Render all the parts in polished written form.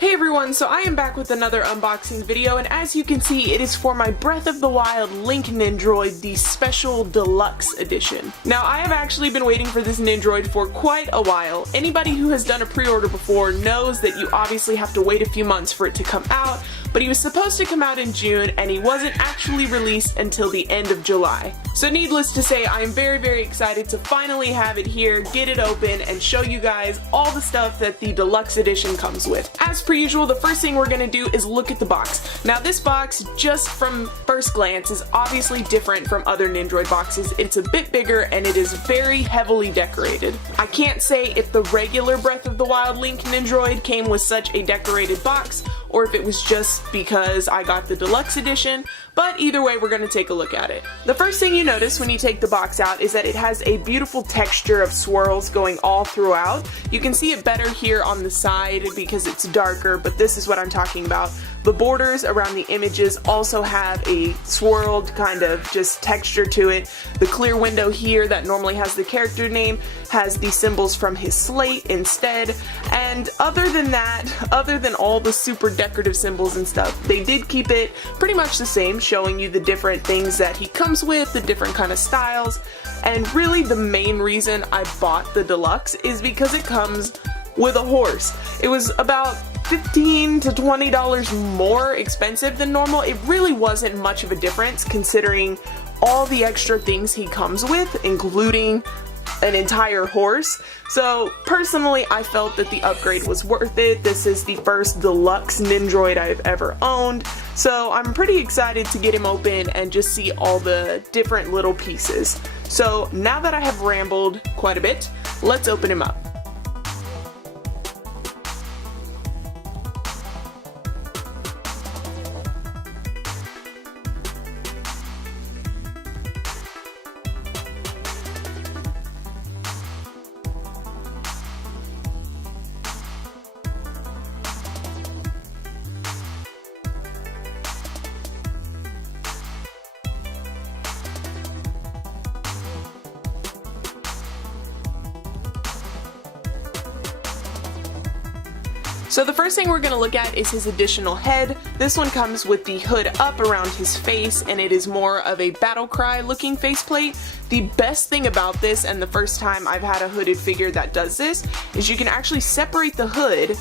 Hey everyone, so I am back with another unboxing video, and as you can see, it is for my Breath of the Wild Link Nendoroid, the special deluxe edition. Now, I have actually been waiting for this Nendoroid for quite a while. Anybody who has done a pre-order before knows that you obviously have to wait a few months for it to come out, but he was supposed to come out in June, and he wasn't actually released until the end of July. So needless to say, I am very excited to finally have it here, get it open, and show you guys all the stuff that the deluxe edition comes with. As per usual, the first thing we're gonna do is look at the box. Now this box, just from first glance, is obviously different from other Nendoroid boxes. It's a bit bigger and it is very heavily decorated. I can't say if the regular Breath of the Wild Link Nendoroid came with such a decorated box, or if it was just because I got the deluxe edition, but either way we're going to take a look at it. The first thing you notice when you take the box out is that it has a beautiful texture of swirls going all throughout. You can see it better here on the side because it's darker, but this is what I'm talking about. The borders around the images also have a swirled kind of just texture to it. The clear window here that normally has the character name has the symbols from his slate instead. And other than that, other than all the super decorative symbols and stuff, they did keep it pretty much the same, showing you the different things that he comes with, the different kind of styles. And really the main reason I bought the deluxe is because it comes with a horse. It was about $15 to $20 more expensive than normal. It really wasn't much of a difference considering all the extra things he comes with, including an entire horse. So personally, I felt that the upgrade was worth it. This is the first deluxe Nendoroid I've ever owned, so I'm pretty excited to get him open and just see all the different little pieces. So now that I have rambled quite a bit, let's open him up. So the first thing we're going to look at is his additional head. This one comes with the hood up around his face, and it is more of a battle cry looking faceplate. The best thing about this, and the first time I've had a hooded figure that does this, is you can actually separate the hood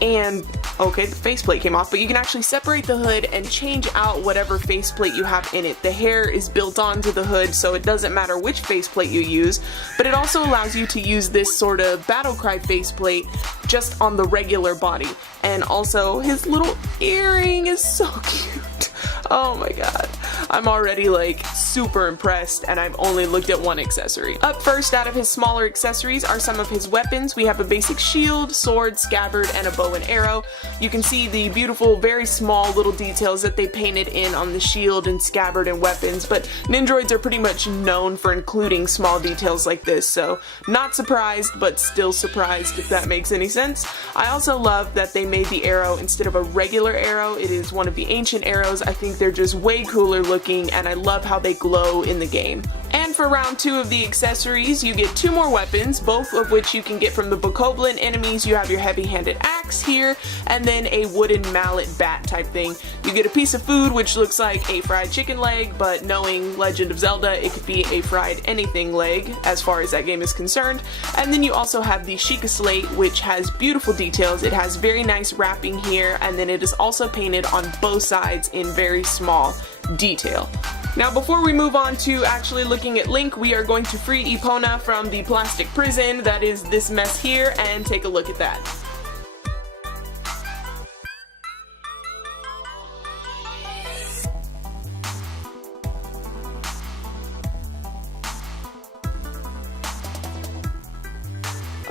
and, okay, the faceplate came off, but you can actually separate the hood and change out whatever faceplate you have in it. The hair is built onto the hood, so it doesn't matter which faceplate you use, but it also allows you to use this sort of battle cry faceplate just on the regular body. And also, his little earring is so cute. Oh my god. I'm already like super impressed, and I've only looked at one accessory. Up first out of his smaller accessories are some of his weapons. We have a basic shield, sword, scabbard, and a bow and arrow. You can see the beautiful, very small little details that they painted in on the shield and scabbard and weapons, but Nendoroids are pretty much known for including small details like this, so not surprised, but still surprised, if that makes any sense. I also love that they made the arrow instead of a regular arrow. It is one of the ancient arrows. I think they're just way cooler looking, and I love how they glow in the game. And for round 2 of the accessories, you get 2 more weapons, both of which you can get from the Bokoblin enemies. You have your heavy-handed axe here, and then a wooden mallet bat type thing. You get a piece of food, which looks like a fried chicken leg, but knowing Legend of Zelda, it could be a fried anything leg, as far as that game is concerned. And then you also have the Sheikah Slate, which has beautiful details. It has very nice wrapping here, and then it is also painted on both sides in very small detail. Now before we move on to actually looking at Link, we are going to free Epona from the plastic prison that is this mess here, and take a look at that.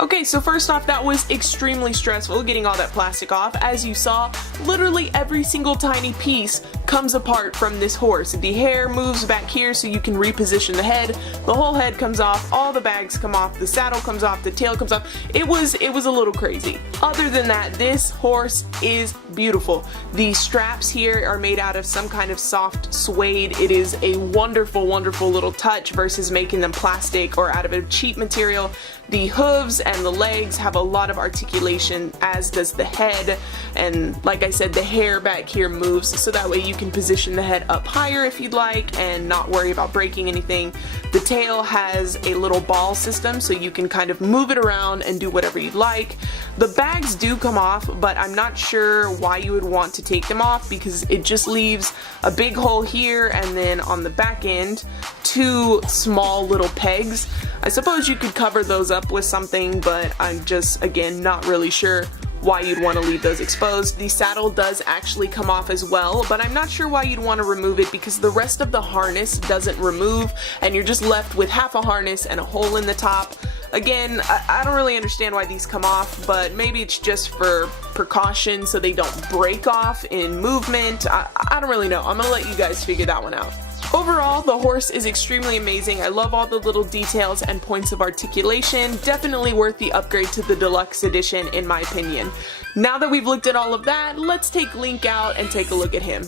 Okay, so first off, that was extremely stressful getting all that plastic off. As you saw, literally every single tiny piece comes apart from this horse. The hair moves back here so you can reposition the head. The whole head comes off, all the bags come off, the saddle comes off, the tail comes off. It was a little crazy. Other than that, this horse is beautiful. The straps here are made out of some kind of soft suede. It is a wonderful, wonderful little touch versus making them plastic or out of a cheap material. The hooves and the legs have a lot of articulation, as does the head, and like I said, the hair back here moves so that way you can position the head up higher if you'd like and not worry about breaking anything. The tail has a little ball system so you can kind of move it around and do whatever you'd like. The bags do come off, but I'm not sure why you would want to take them off because it just leaves a big hole here and then on the back end 2 small little pegs. I suppose you could cover those up with something, but I'm just, again, not really sure why you'd want to leave those exposed. The saddle does actually come off as well, but I'm not sure why you'd want to remove it because the rest of the harness doesn't remove and you're just left with half a harness and a hole in the top. Again, I don't really understand why these come off, but maybe it's just for precaution so they don't break off in movement. I don't really know. I'm gonna let you guys figure that one out. Overall, the horse is extremely amazing. I love all the little details and points of articulation. Definitely worth the upgrade to the deluxe edition in my opinion. Now that we've looked at all of that, let's take Link out and take a look at him.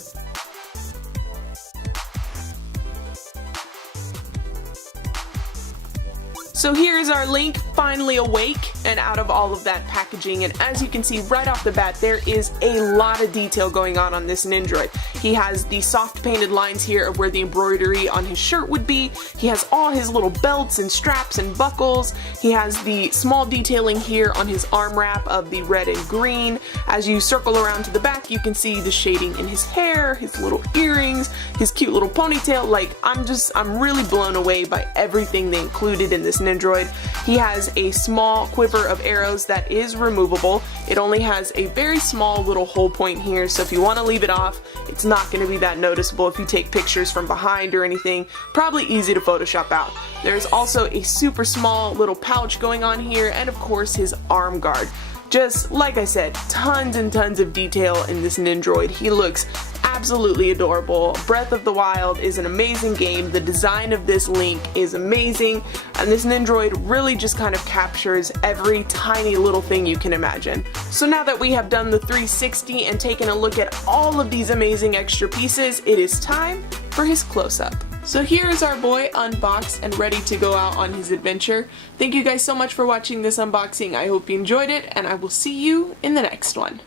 So here's our Link, finally awake and out of all of that packaging, and as you can see right off the bat, there is a lot of detail going on this Nendoroid. He has the soft painted lines here of where the embroidery on his shirt would be. He has all his little belts and straps and buckles. He has the small detailing here on his arm wrap of the red and green. As you circle around to the back, you can see the shading in his hair, his little earrings, his cute little ponytail. Like, I'm really blown away by everything they included in this Nendoroid. He has a small quiver of arrows that is removable. It only has a very small little hole point here, so if you want to leave it off, it's not going to be that noticeable if you take pictures from behind or anything. Probably easy to Photoshop out. There's also a super small little pouch going on here, and of course his arm guard. Just like I said, tons and tons of detail in this Nendoroid. He looks absolutely adorable. Breath of the Wild is an amazing game. The design of this Link is amazing, and this Nendoroid really just kind of captures every tiny little thing you can imagine. So now that we have done the 360 and taken a look at all of these amazing extra pieces, it is time for his close-up. So here is our boy unboxed and ready to go out on his adventure. Thank you guys so much for watching this unboxing. I hope you enjoyed it, and I will see you in the next one.